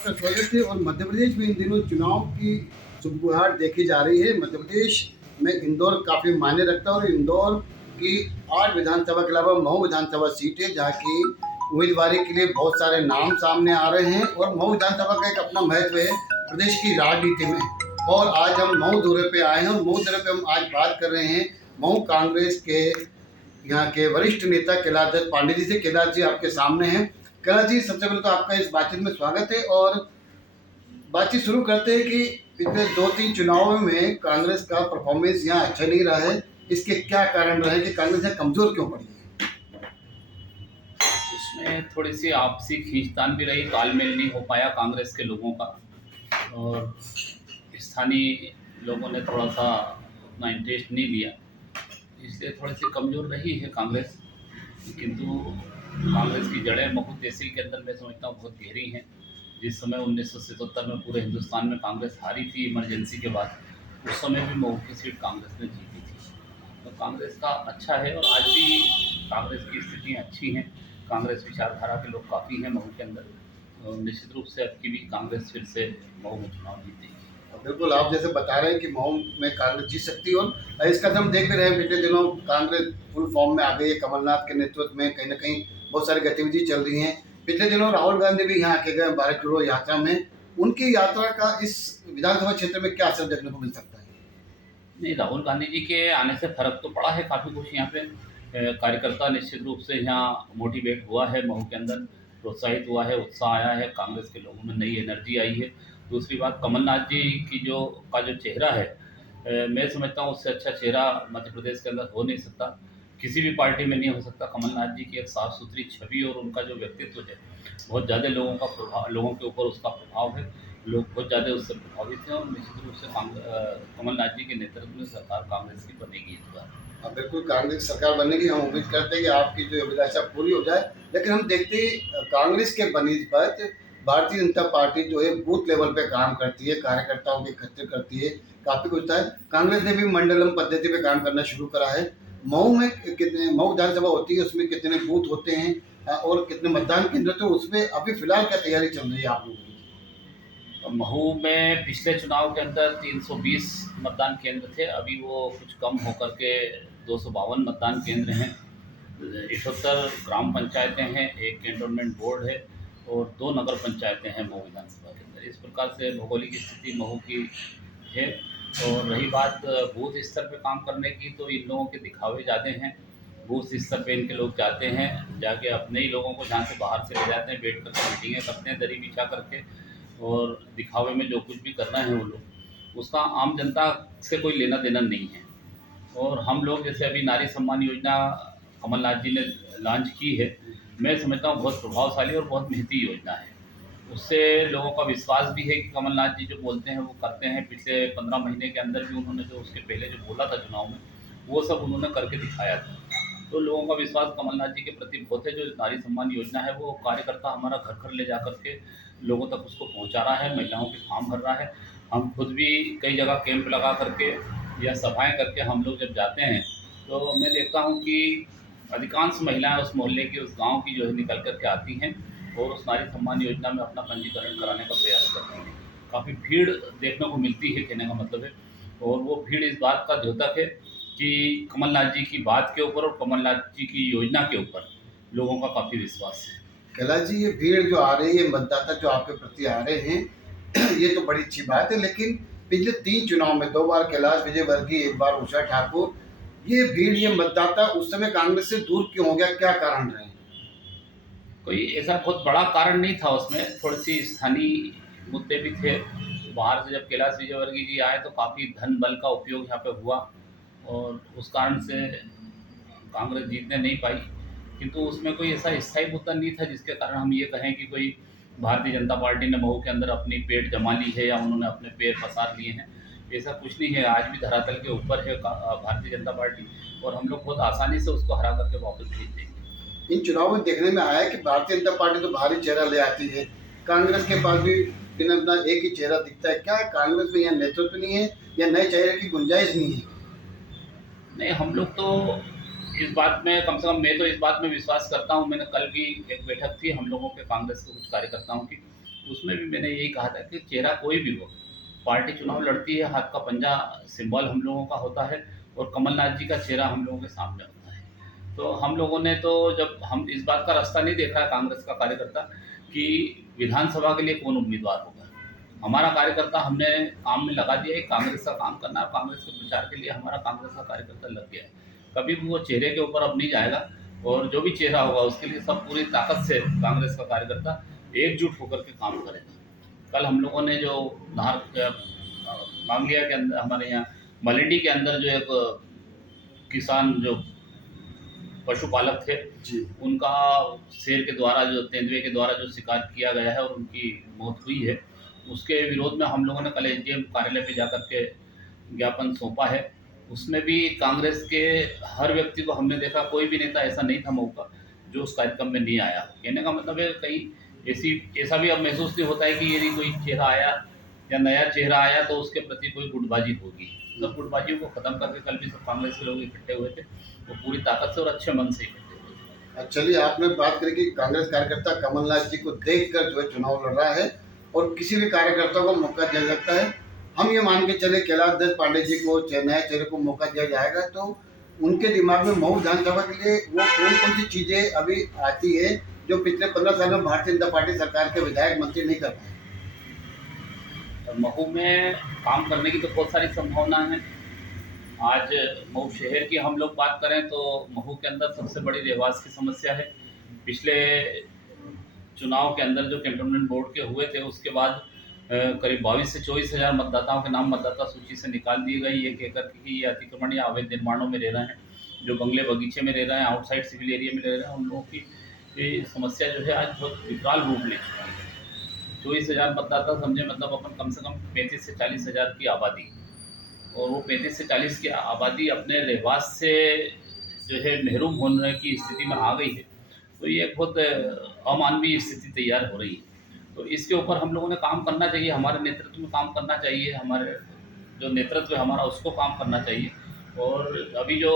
आपका स्वागत है। और मध्य प्रदेश में इन दिनों चुनाव की सुगबुगाहट देखी जा रही है। मध्य प्रदेश में इंदौर काफ़ी मायने रखता है और इंदौर की 8 विधानसभा के अलावा मऊ विधानसभा सीट है, जहाँ की उम्मीदवारी के लिए बहुत सारे नाम सामने आ रहे हैं। और मऊ विधानसभा का एक अपना महत्व है प्रदेश की राजनीति में। और आज हम मऊ दौरे पे आए हैं और मऊ दौरे पे हम आज बात कर रहे हैं मऊ कांग्रेस के यहाँ के वरिष्ठ नेता कैलाश दत्त पांडे जी से। कैलाश जी आपके सामने हैं। कैलाश जी, सबसे पहले तो आपका इस बातचीत में स्वागत है और बातचीत शुरू करते हैं कि पिछले 2-3 चुनावों में कांग्रेस का परफॉर्मेंस यहाँ अच्छा नहीं रहा है। इसके क्या कारण रहे कि कांग्रेस यहाँ कमजोर क्यों पड़ी है? इसमें थोड़ी सी आपसी खींचतान भी रही, तालमेल नहीं हो पाया कांग्रेस के लोगों का, और स्थानीय लोगों ने थोड़ा सा उतना इंटरेस्ट नहीं लिया, इसलिए थोड़ी सी कमज़ोर रही है कांग्रेस। किंतु कांग्रेस की जड़ें महू तहसील के अंदर मैं समझता हूँ बहुत गहरी हैं। जिस समय 1977 में पूरे हिंदुस्तान में कांग्रेस हारी थी इमरजेंसी के बाद, उस समय भी महू की सीट कांग्रेस ने जीती थी। तो कांग्रेस का अच्छा है और आज भी कांग्रेस की स्थितियाँ अच्छी हैं। कांग्रेस विचारधारा के लोग काफ़ी हैं महू के अंदर, और निश्चित रूप से अब की भी कांग्रेस फिर से महू में चुनाव जीतेगी। बिल्कुल, आप जैसे बता रहे हैं कि मऊ में कांग्रेस जीत सकती है और इसका तो हम देख भी रहे हैं पिछले दिनों कांग्रेस फुल फॉर्म में आ गई है। कमलनाथ के नेतृत्व में कहीं ना कहीं बहुत सारी गतिविधि चल रही हैं। पिछले दिनों राहुल गांधी भी यहाँ आके गए भारत जोड़ो यात्रा में। उनकी यात्रा का इस विधानसभा क्षेत्र में क्या असर देखने को मिल सकता है? नहीं, राहुल गांधी जी के आने से फ़र्क तो पड़ा है काफ़ी कुछ यहाँ पे। कार्यकर्ता निश्चित रूप से यहाँ मोटिवेट हुआ है, महू के अंदर प्रोत्साहित हुआ है, उत्साह आया है, कांग्रेस के लोगों में नई एनर्जी आई है। दूसरी बात, कमलनाथ जी की जो चेहरा है, मैं समझता हूँ उससे अच्छा चेहरा मध्य प्रदेश के अंदर हो नहीं सकता, किसी भी पार्टी में नहीं हो सकता। कमलनाथ जी की एक साफ़ सुथरी छवि और उनका जो व्यक्तित्व है, बहुत ज़्यादा लोगों के ऊपर उसका प्रभाव है। लोग बहुत ज़्यादा उससे प्रभावित हैं और निश्चित रूप से कमलनाथ जी के नेतृत्व में सरकार कांग्रेस की बनेगी इस बार। हाँ, बिल्कुल कांग्रेस सरकार बनने की हम उम्मीद करते हैं कि आपकी जो अभिलाषा पूरी हो जाए। लेकिन हम देखते हैं कांग्रेस के बनिस्बत भारतीय जनता पार्टी जो है बूथ लेवल पे काम करती है, कार्यकर्ताओं की एकत्रित करती है, काफ़ी कुछ है। कांग्रेस ने भी मंडलम पद्धति पे काम करना शुरू करा है। मऊ में कितने मऊ विधानसभा होती है, उसमें कितने बूथ होते हैं और कितने मतदान केंद्र, तो उसमें अभी फिलहाल क्या तैयारी चल रही है आप लोगों की? महू में पिछले चुनाव के अंदर 320 मतदान केंद्र थे, अभी वो कुछ कम होकर के 252 मतदान केंद्र हैं। 78 ग्राम पंचायतें हैं, एक कैंटोनमेंट बोर्ड है और 2 नगर पंचायतें हैं महू विधानसभा के अंदर। इस प्रकार से भौगोलिक स्थिति महू की है। और रही बात बूथ स्तर पे काम करने की, तो इन लोगों के दिखावे ज़्यादा हैं। बूथ स्तर पे इनके लोग जाते हैं, जाके अपने ही लोगों को जहाँ से बाहर से ले जाते हैं, बैठ करके मीटिंगें करते हैं दरी बिछा करके, और दिखावे में जो कुछ भी करना है वो लोग, उसका आम जनता से कोई लेना देना नहीं है। और हम लोग जैसे अभी नारी सम्मान योजना कमलनाथ जी ने लॉन्च की है, मैं समझता हूँ बहुत प्रभावशाली और बहुत महती योजना है। उससे लोगों का विश्वास भी है कि कमलनाथ जी जो बोलते हैं वो करते हैं। पिछले 15 महीने के अंदर भी उन्होंने जो उसके पहले जो बोला था चुनाव में, वो सब उन्होंने करके दिखाया था। तो लोगों का विश्वास कमलनाथ जी के प्रति बहुत है। जो नारी सम्मान योजना है, वो कार्यकर्ता हमारा घर घर ले जा करके लोगों तक उसको पहुंचा रहा है, महिलाओं के फॉर्म भर रहा है। हम खुद भी कई जगह कैंप लगा करके या सभाएं करके हम लोग जब जाते हैं, तो मैं देखता हूं कि अधिकांश महिलाएं उस मोहल्ले की, उस गांव की जो है निकल करके आती हैं और उस नारी सम्मान योजना में अपना पंजीकरण कराने का प्रयास करती हैं। काफ़ी भीड़ देखने को मिलती है, कहने का मतलब है। और वो भीड़ इस बात का द्योतक है कि कमलनाथ जी की बात के ऊपर और कमलनाथ जी की योजना के ऊपर लोगों का काफ़ी विश्वास है। कैलाश जी, ये भीड़ जो आ रही है, मतदाता जो आपके प्रति आ रहे हैं ये तो बड़ी अच्छी बात है। लेकिन पिछले 3 चुनाव में 2 बार कैलाश विजयवर्गीय, 1 बार उषा ठाकुर, ये भीड़, ये मतदाता उस समय कांग्रेस से दूर क्यों हो गया? क्या कारण रहे? कोई ऐसा बहुत बड़ा कारण नहीं था उसमें, थोड़ी सी स्थानीय मुद्दे भी थे। बाहर से जब कैलाश विजयवर्गीय जी आए तो काफ़ी धन बल का उपयोग यहाँ पे हुआ और उस कारण से कांग्रेस जीतने नहीं पाई। किंतु उसमें कोई ऐसा स्थायी मुद्दा नहीं था जिसके कारण हम ये कहें कि कोई भारतीय जनता पार्टी ने महू के अंदर अपनी पेट जमा ली है या उन्होंने अपने पैर पसार लिए हैं। ऐसा कुछ नहीं है। आज भी धरातल के ऊपर है भारतीय जनता पार्टी, और हम लोग बहुत आसानी से उसको हरा करके वापस जीत देंगे। इन चुनाव में देखने में आया है कि भारतीय जनता पार्टी तो भारी चेहरा ले आती है, कांग्रेस के पास भी बिना अपना एक ही चेहरा दिखता है। क्या कांग्रेस में यहाँ नेतृत्व नहीं है या नए चेहरे की गुंजाइश नहीं है? नहीं, हम लोग तो इस बात में, कम से कम मैं तो इस बात में विश्वास करता हूँ। मैंने कल भी एक बैठक थी हम लोगों के कांग्रेस के कुछ कार्यकर्ताओं की, उसमें भी मैंने यही कहा था कि चेहरा कोई भी हो, पार्टी चुनाव लड़ती है, हाथ का पंजा सिंबल हम लोगों का होता है और कमलनाथ जी का चेहरा हम लोगों के सामने होता है। तो हम लोगों ने तो जब हम इस बात का रास्ता नहीं देखा है कांग्रेस का कार्यकर्ता कि विधानसभा के लिए कौन उम्मीदवार होगा। हमारा कार्यकर्ता हमने काम में लगा दिया है, कांग्रेस का काम करना है, कांग्रेस के प्रचार के लिए हमारा कांग्रेस का कार्यकर्ता लग गया है। कभी भी वो चेहरे के ऊपर अब नहीं जाएगा और जो भी चेहरा होगा उसके लिए सब पूरी ताकत से कांग्रेस का कार्यकर्ता एकजुट होकर के काम करेगा। कल हम लोगों ने जो मांगलिया के अंदर हमारे यहाँ मलिंडी के अंदर जो एक किसान जो पशुपालक थे जी। उनका शेर के द्वारा जो तेंदुए के द्वारा जो शिकार किया गया है और उनकी मौत हुई है, उसके विरोध में हम लोगों ने कल एसडीएम कार्यालय पे जाकर के ज्ञापन सौंपा है। उसमें भी कांग्रेस के हर व्यक्ति को हमने देखा, कोई भी नेता ऐसा नहीं था मऊ का जो उस कार्यक्रम में नहीं आया। कहने का मतलब है कहीं ऐसा भी अब महसूस नहीं होता है कि यदि कोई चेहरा आया या नया चेहरा आया तो उसके प्रति कोई गुटबाजी होगी। सब गुटबाजियों को खत्म करके कल भी सब कांग्रेस के लोग इकट्ठे हुए थे, वो पूरी ताकत से और अच्छे मन से इकट्ठे हुए थे। चलिए, आपने बात करी कि कांग्रेस कार्यकर्ता कमलनाथ जी को देखकर जो है चुनाव लड़ रहा है और किसी भी कार्यकर्ता को मौका दिया जाता है। हम ये मान के चले कैलाश दत्त पांडे जी को नए चेहरे को मौका दिया जाएगा तो उनके दिमाग में मऊ विधानसभा के लिए वो कौन कौन सी चीज़ें अभी आती है जो पिछले 15 साल में भारतीय जनता पार्टी सरकार के विधायक मंत्री नहीं कर पाए। मऊ में काम करने की तो बहुत सारी संभावना है। आज मऊ शहर की हम लोग बात करें तो मऊ के अंदर सबसे बड़ी रहवास की समस्या है। पिछले चुनाव के अंदर जो कैंटोनमेंट बोर्ड के हुए थे उसके बाद करीब 22 से 24 हज़ार मतदाताओं के नाम मतदाता सूची से निकाल दी गई, ये कहकर कि ये अतिक्रमण या अवैध निर्माणों में रह रहे हैं, जो बंगले बगीचे में रह रहे हैं, आउटसाइड सिविल एरिया में रह रहे हैं, उन लोगों की ये समस्या जो है आज बहुत विकराल रूप ले चुकी है। 24,000 मतदाता समझे, मतलब अपन कम से कम 35 से 40 हज़ार की आबादी, और वो 35 से 40 की आबादी अपने रहवास से जो है महरूम होने की स्थिति में आ गई है। तो ये एक बहुत अमानवीय स्थिति तैयार हो रही है। तो इसके ऊपर हम लोगों ने काम करना चाहिए, हमारे नेतृत्व में काम करना चाहिए, हमारे जो नेतृत्व है हमारा उसको काम करना चाहिए। और अभी जो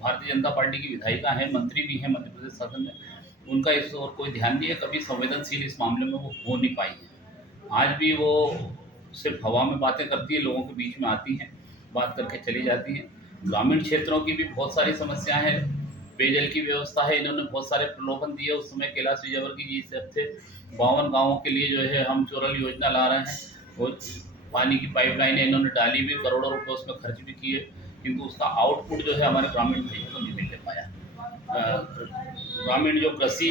भारतीय जनता पार्टी की विधायिका हैं, मंत्री भी हैं मध्य प्रदेश शासन में, उनका इस ओर कोई ध्यान नहीं है, कभी संवेदनशील इस मामले में वो हो नहीं पाई है। आज भी वो सिर्फ हवा में बातें करती है, लोगों के बीच में आती हैं, बात करके चली जाती हैं। ग्रामीण क्षेत्रों की भी बहुत सारी समस्याएं हैं, पेयजल की व्यवस्था है, इन्होंने बहुत सारे प्रलोभन दिए। उस समय कैलाश विजयवर्गीय जी जब थे, 52 गाँवों के लिए जो है हम चोरल योजना ला रहे हैं, वो पानी की पाइपलाइनें इन्होंने डाली भी, करोड़ों रुपए उसमें खर्च भी किए, किंतु उसका आउटपुट जो है हमारे ग्रामीण भाइयों को नहीं मिल पाया। ग्रामीण जो कृषि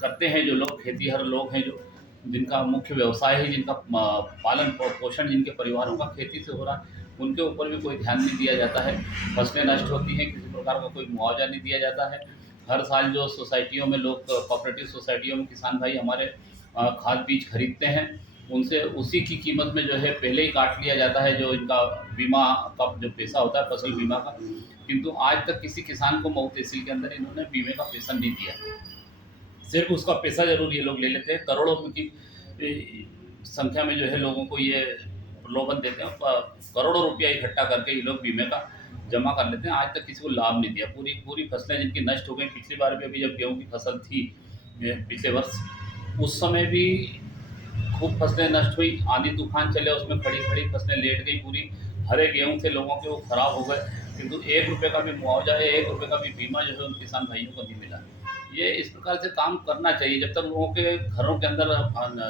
करते हैं, जो लोग खेतीहर लोग हैं, जो जिनका मुख्य व्यवसाय है, जिनका पालन पोषण जिनके परिवारों का खेती से हो रहा है, उनके ऊपर भी कोई ध्यान नहीं दिया जाता है। फसलें नष्ट होती हैं, किसी प्रकार का कोई मुआवजा नहीं दिया जाता है। हर साल जो सोसाइटियों में लोग, कोऑपरेटिव सोसाइटियों में किसान भाई हमारे खाद बीज खरीदते हैं, उनसे उसी की कीमत में जो है पहले ही काट लिया जाता है जो इनका बीमा का जो पैसा होता है, फसल बीमा का। किंतु आज तक किसी किसान को मऊ तहसील के अंदर इन्होंने बीमे का पैसा नहीं दिया। सिर्फ उसका पैसा जरूर ये लोग ले लेते हैं, करोड़ों की संख्या में जो है लोगों को ये प्रलोभन देते हैं, करोड़ों रुपया इकट्ठा करके ये लोग बीमे का जमा कर लेते हैं। आज तक किसी को लाभ नहीं दिया। पूरी फसलें जिनकी नष्ट हो गई, पिछली बार भी अभी जब गेहूँ की फसल थी पिछले वर्ष, उस समय भी खूब फसलें नष्ट हुई, आंधी तूफान चले, उसमें खड़ी फसलें लेट गई, पूरी हरे गेहूँ थे लोगों के, वो खराब हो गए, किंतु 1 रुपये का भी मुआवजा है, 1 रुपये का भी बीमा जो है उन किसान भाइयों को नहीं मिला। ये इस प्रकार से काम करना चाहिए। जब तक लोगों के घरों के अंदर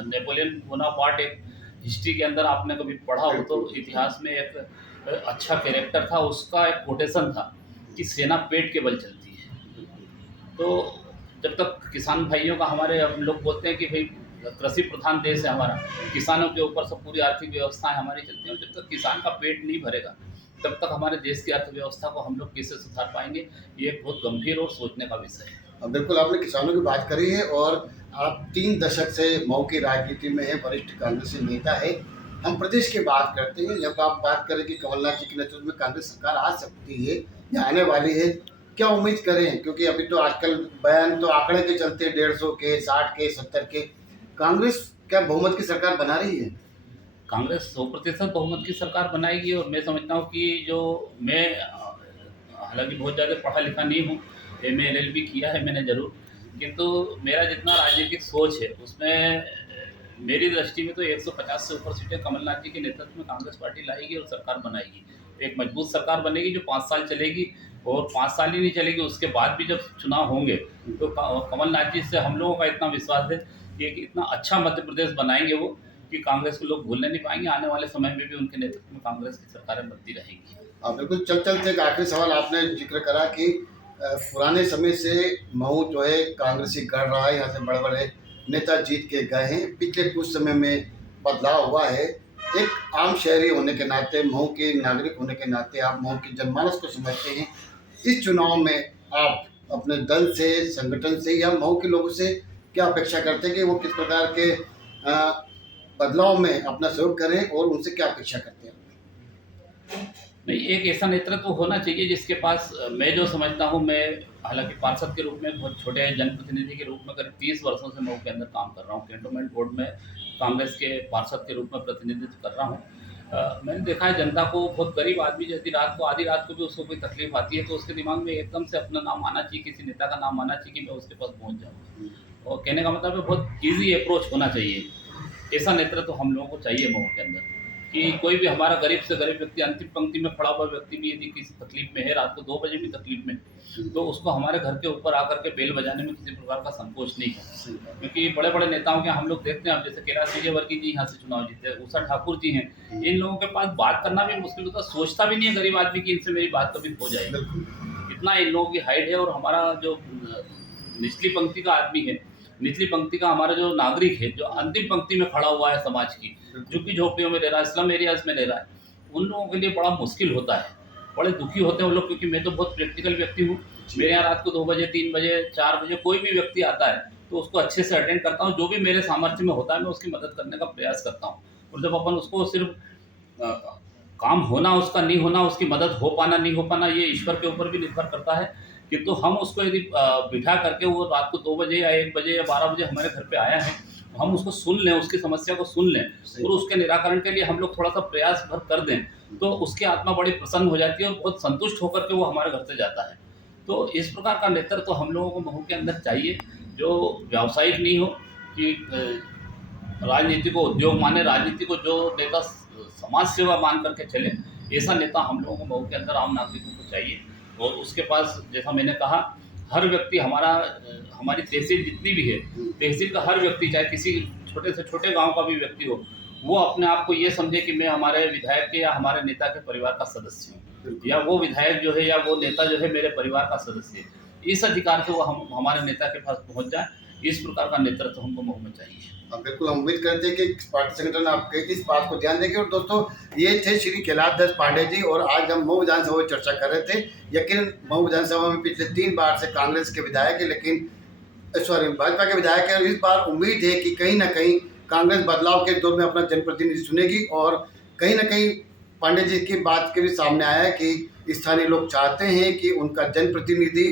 नेपोलियन बोनापार्ट एक हिस्ट्री के अंदर आपने कभी पढ़ा हो तो इतिहास में एक अच्छा कैरेक्टर था, उसका एक कोटेशन था कि सेना पेट के बल चलती है। तो जब तक किसान भाइयों का, हमारे हम लोग बोलते हैं कि भाई कृषि प्रधान देश है हमारा, किसानों के ऊपर सब पूरी आर्थिक व्यवस्थाएं हमारी चलती हैं, जब तक किसान का पेट नहीं भरेगा तब तक हमारे देश की अर्थव्यवस्था को हम लोग कैसे सुधार पाएंगे, ये एक बहुत गंभीर और सोचने का विषय है। बिल्कुल, आपने किसानों की बात करी है और आप 3 दशक से मऊ की राजनीति में हैं, वरिष्ठ कांग्रेसी नेता है। हम प्रदेश की बात करते हैं। जब आप बात करें कि कमलनाथ जी के नेतृत्व में कांग्रेस सरकार आ सकती है या आने वाली है, क्या उम्मीद करें? क्योंकि अभी तो आजकल बयान तो आंकड़े के चलते 150 के, 60 के, 70 के। कांग्रेस क्या बहुमत की सरकार बना रही है? कांग्रेस 100% बहुमत की सरकार बनाएगी। और मैं समझता हूँ कि जो मैं हालांकि बहुत ज़्यादा पढ़ा लिखा नहीं हूँ, MA LLB किया है मैंने ज़रूर, किंतु मेरा जितना राजनीतिक सोच है उसमें मेरी दृष्टि में तो 150 से ऊपर सीटें कमलनाथ जी के नेतृत्व में कांग्रेस पार्टी लाएगी और सरकार बनाएगी। एक मजबूत सरकार बनेगी जो 5 साल चलेगी, और 5 साल ही नहीं चलेगी, उसके बाद भी जब चुनाव होंगे तो कमलनाथ जी से हम लोगों का इतना विश्वास है कि एक इतना अच्छा मध्य प्रदेश बनाएंगे वो कि कांग्रेस को लोग भूलने नहीं पाएंगे। आने वाले समय में भी उनके नेतृत्व में कांग्रेस की सरकारें बनती रहेंगी। बिल्कुल। चलते एक आखिरी सवाल आपने जिक्र करा कि पुराने समय से मऊ जो है कांग्रेसी गढ़ रहा है, यहाँ से बड़े बड़े नेता जीत के गए हैं। पिछले कुछ समय में बदलाव हुआ है। एक आम शहरी होने के नाते, मऊ के नागरिक होने के नाते, आप मऊ की जनमानस को समझते हैं। इस चुनाव में आप अपने दल से, संगठन से या मऊ के लोगों से क्या अपेक्षा करते हैं कि वो किस प्रकार के बदलाव में अपना सहयोग करें, और उनसे क्या अपेक्षा करते हैं? नहीं, एक ऐसा नेतृत्व होना चाहिए जिसके पास, मैं जो समझता हूँ, मैं हालांकि पार्षद के रूप में, बहुत छोटे जनप्रतिनिधि के रूप में करीब 30 वर्षों से मऊ के अंदर काम कर रहा हूँ। कैंटोनमेंट बोर्ड में कांग्रेस के पार्षद के रूप में प्रतिनिधित्व कर रहा हूँ। मैंने देखा है जनता को, बहुत गरीब आदमी यदि आधी रात को भी उसको कोई तकलीफ आती है तो उसके दिमाग में एकदम से अपना नाम आना चाहिए, किसी नेता का नाम आना चाहिए कि मैं उसके पास पहुँच जाऊँ। और कहने का मतलब है बहुत ईजी अप्रोच होना चाहिए। ऐसा नेतृत्व हम लोगों को चाहिए मऊ के अंदर, कि कोई भी हमारा गरीब से गरीब व्यक्ति, अंतिम पंक्ति में खड़ा हुआ व्यक्ति भी यदि किसी तकलीफ में है, रात को 2 बजे भी तकलीफ में, तो उसको हमारे घर के ऊपर आकर के बेल बजाने में किसी प्रकार का संकोच नहीं है। क्योंकि बड़े बड़े नेताओं के हम लोग देखते हैं, अब जैसे कैलाश विजयवर्गीय जी यहाँ से चुनाव जीते, उषा ठाकुर जी हैं, इन लोगों के पास बात करना भी मुश्किल होता, सोचता भी नहीं है गरीब आदमी कि इनसे मेरी बात कभी हो जाएगी। इतना इन लोगों की हाइट है। और हमारा जो निचली पंक्ति का आदमी है, निचली पंक्ति का हमारा जो नागरिक है, जो अंतिम पंक्ति में खड़ा हुआ है समाज की, झुग्गी झोपड़ियों में रह रहा है, स्लम एरियाज में रह रहा है, उन लोगों के लिए बड़ा मुश्किल होता है, बड़े दुखी होते हैं वो लोग। क्योंकि मैं तो बहुत प्रैक्टिकल व्यक्ति हूँ। मेरे यहाँ रात को 2 बजे, 3 बजे, 4 बजे कोई भी व्यक्ति आता है तो उसको अच्छे से अटेंड करता हूँ। जो भी मेरे सामर्थ्य में होता है मैं उसकी मदद करने का प्रयास करता हूँ। और जब अपन उसको सिर्फ काम होना, उसका नहीं होना, उसकी मदद हो पाना नहीं हो पाना, ये ईश्वर के ऊपर भी निर्भर करता है। किंतु हम उसको यदि बिठा करके, वो रात को 2 बजे या 1 बजे या 12 बजे हमारे घर पे आया है, हम उसको सुन लें, उसकी समस्या को सुन लें और उसके निराकरण के लिए हम लोग थोड़ा सा प्रयास भर कर दें, तो उसकी आत्मा बड़ी प्रसन्न हो जाती है और बहुत संतुष्ट होकर के वो हमारे घर से जाता है। तो इस प्रकार का नेतृत्व तो हम लोगों को महू के अंदर चाहिए, जो व्यावसायिक नहीं हो, कि राजनीति को उद्योग माने, राजनीति को जो नेता समाज सेवा मान करके चले, ऐसा नेता हम लोगों को महू के अंदर आम नागरिकों को चाहिए। और उसके पास, जैसा मैंने कहा, हर व्यक्ति, हमारी तहसील जितनी भी है, तहसील का हर व्यक्ति, चाहे किसी छोटे से छोटे गांव का भी व्यक्ति हो, वो अपने आप को ये समझे कि मैं हमारे विधायक के या हमारे नेता के परिवार का सदस्य हूँ, या वो विधायक जो है या वो नेता जो है मेरे परिवार का सदस्य है। इस अधिकार से वो हमारे नेता के पास पहुँच जाए, इस प्रकार का नेतृत्व हमको मऊ में चाहिए। बिल्कुल, हम उम्मीद करते हैं कि पार्टी संगठन आपके इस बात को ध्यान देंगे। और दोस्तों, ये थे श्री कैलाश दास पांडे जी, और आज हम मऊ विधानसभा में चर्चा कर रहे थे। यकीन मऊ विधानसभा में पिछले 3 बार से कांग्रेस के विधायक है, लेकिन भाजपा के विधायक है। इस बार उम्मीद है कि कहीं ना कहीं कांग्रेस बदलाव के दौर में अपना जनप्रतिनिधि चुनेगी, और कहीं ना कहीं पांडे जी की बात के भी सामने आया है कि स्थानीय लोग चाहते हैं कि उनका जनप्रतिनिधि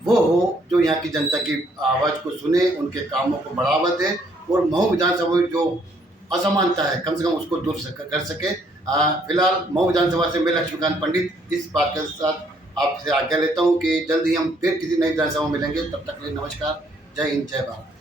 वो हो जो यहाँ की जनता की आवाज़ को सुने, उनके कामों को बढ़ावा दे, और मऊ विधानसभा में जो असमानता है कम से कम उसको दूर कर सके। फिलहाल मऊ विधानसभा से मैं लक्ष्मीकांत पंडित इस बात के साथ आपसे आज्ञा लेता हूँ कि जल्द ही हम फिर किसी नई विधानसभा में मिलेंगे। तब तक के लिए नमस्कार, जय हिंद, जय भारत।